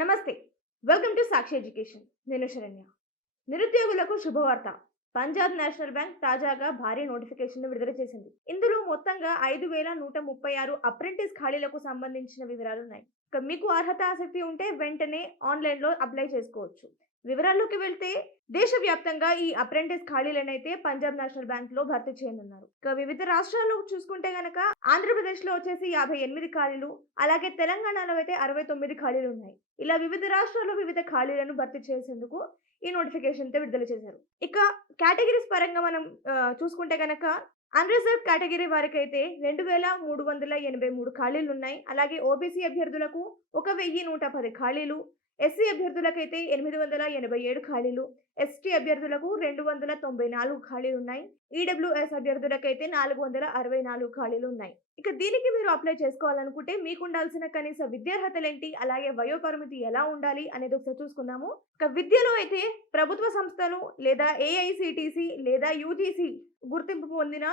నమస్తే. Welcome to Sakshi education. నేను శరణ్య. నిరుద్యోగులకు శుభవార్త. పంజాబ్ నేషనల్ బ్యాంక్ తాజాగా భారీ నోటిఫికేషన్‌ను విడుదల చేసింది. ఇందులో మొత్తంగా 5,136 అప్రెంటిస్ ఖాళీలకు సంబంధించిన వివరాలున్నాయి. ఇక మీకు అర్హత ఆసక్తి ఉంటే వెంటనే ఆన్‌లైన్‌లో అప్లై చేసుకోవచ్చు. వివరాల్లోకి వెళ్తే దేశవ్యాప్తంగా ఈ అప్రెంటిస్ ఖాళీలనైతే పంజాబ్ నేషనల్ బ్యాంక్‌లో భర్తీ చేయనున్నారు. ఇక వివిధ రాష్ట్రాల్లో చూసుకుంటే గనక ఆంధ్రప్రదేశ్‌లో వచ్చేసి 58 ఖాళీలు, అలాగే తెలంగాణలో అయితే 69 ఖాళీలున్నాయి. ఇలా వివిధ రాష్ట్రాల్లో వివిధ ఖాళీలను భర్తీ చేసేందుకు ఈ నోటిఫికేషన్ అయితే విడుదల చేశారు. ఇక కేటగిరీస్ పరంగా మనం చూసుకుంటే గనక అన్‌రిజర్వ్డ్ కేటగిరీ వారికైతే 2,383 ఖాళీలున్నాయి. అలాగే ఓబీసీ అభ్యర్థులకు 1,110 ఖాళీలు, ఎస్సీ అభ్యర్థులకైతే 887 ఖాళీలు, ఎస్టీ అభ్యర్థులకు 294 ఖాళీలున్నాయి. ఈడబ్ల్యూఎస్ అభ్యర్థులకైతే 464 ఖాళీలున్నాయి. ఇక దీనికి మీరు అప్లై చేసుకోవాలనుకుంటే మీకుండాల్సిన కనీస విద్యార్హతలేంటి, అలాగే వయోపరిమితి ఎలా ఉండాలి అనేది ఒకసారి చూసుకుందాము. ఇక విద్యలో అయితే ప్రభుత్వ సంస్థలు లేదా ఏఐసిటిసి లేదా యూజీసీ గుర్తింపు పొందిన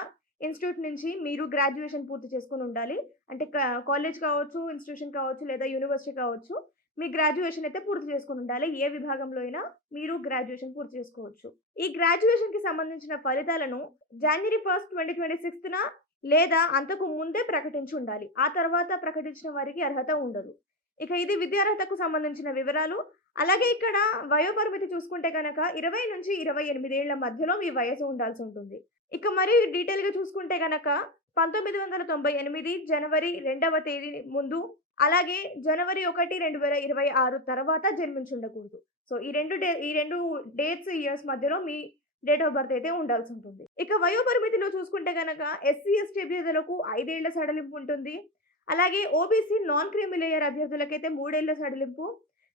ఇన్‌స్టిట్యూట్ నుంచి మీరు గ్రాడ్యుయేషన్ పూర్తి చేసుకొని ఉండాలి. అంటే కాలేజ్ కావచ్చు, ఇన్‌స్టిట్యూషన్ కావచ్చు లేదా యూనివర్సిటీ కావచ్చు. మీ గ్రాడ్యుయేషన్ అయితే పూర్తి చేసుకొని ఉండాలి. ఏ విభాగంలో అయినా మీరు గ్రాడ్యుయేషన్ పూర్తి చేసుకోవచ్చు. ఈ గ్రాడ్యుయేషన్‌కి సంబంధించిన ఫలితాలను జనవరి 1, 2026న లేదా అంతకు ముందే ప్రకటించి ఉండాలి. ఆ తర్వాత ప్రకటించిన వారికి అర్హత ఉండదు. ఇక ఇది విద్యార్హతకు సంబంధించిన వివరాలు. అలాగే ఇక్కడ వయోపరిమితి చూసుకుంటే గనక 20-28 ఏళ్ల మధ్యలో మీ వయసు ఉండాల్సి ఉంటుంది. ఇక మరి డీటెయిల్‌గా చూసుకుంటే గనక 1998 జనవరి 2వ తేదీ ముందు, అలాగే జనవరి 1, 2026 తర్వాత జన్మించుండకూడదు. సో, ఈ రెండు డేట్స్, ఇయర్స్ మధ్యలో మీ డేట్ ఆఫ్ బర్త్ అయితే ఉండాల్సుంటుంది. ఇక వయోపరిమితిలో చూసుకుంటే గనక ఎస్సీ, ఎస్టీ అభ్యర్థులకు 5 ఏళ్ల సడలింపు ఉంటుంది. అలాగే ఓబీసీ నాన్ క్రీమీ లేయర్ అభ్యర్థులకైతే 3 ఏళ్ల సడలింపు,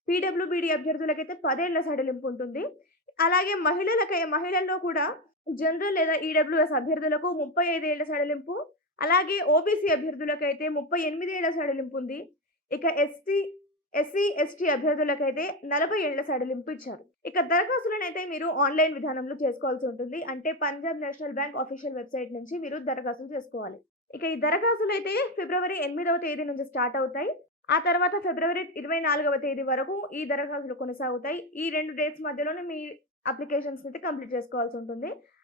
పీడబ్ల్యూబీడీ అభ్యర్థులకైతే 10 ఏళ్ల సడలింపు ఉంటుంది. అలాగే మహిళల్లో కూడా జనరల్ లేదా ఈడబ్ల్యూఎస్ అభ్యర్థులకు 35 ఏళ్ల సడలింపు, అలాగే ఓబీసీ అభ్యర్థులకైతే 38 ఏళ్ల సడలింపు ఉంది. ఇక ఎస్సీ, ఎస్టీ అభ్యర్థులకైతే 40 ఏళ్ల సడలింపు ఇచ్చారు. ఇక దరఖాస్తులనైతే మీరు ఆన్‌లైన్ విధానంలో చేసుకోవాల్సి ఉంటుంది. అంటే Punjab national bank official website నుంచి మీరు దరఖాస్తులు చేసుకోవాలి. ఇక ఈ దరఖాస్తులైతే ఫిబ్రవరి 8వ తేదీ నుంచి స్టార్ట్ అవుతాయి. ఆ తర్వాత ఫిబ్రవరి 24వ తేదీ వరకు ఈ దరఖాస్తులు కొనసాగుతాయి. ఈ 2 డేట్స్ మధ్యలోనే మీ అప్లికేషన్స్‌ని అయితే కంప్లీట్ చేసుకోవాల్సి ఉంటుంది.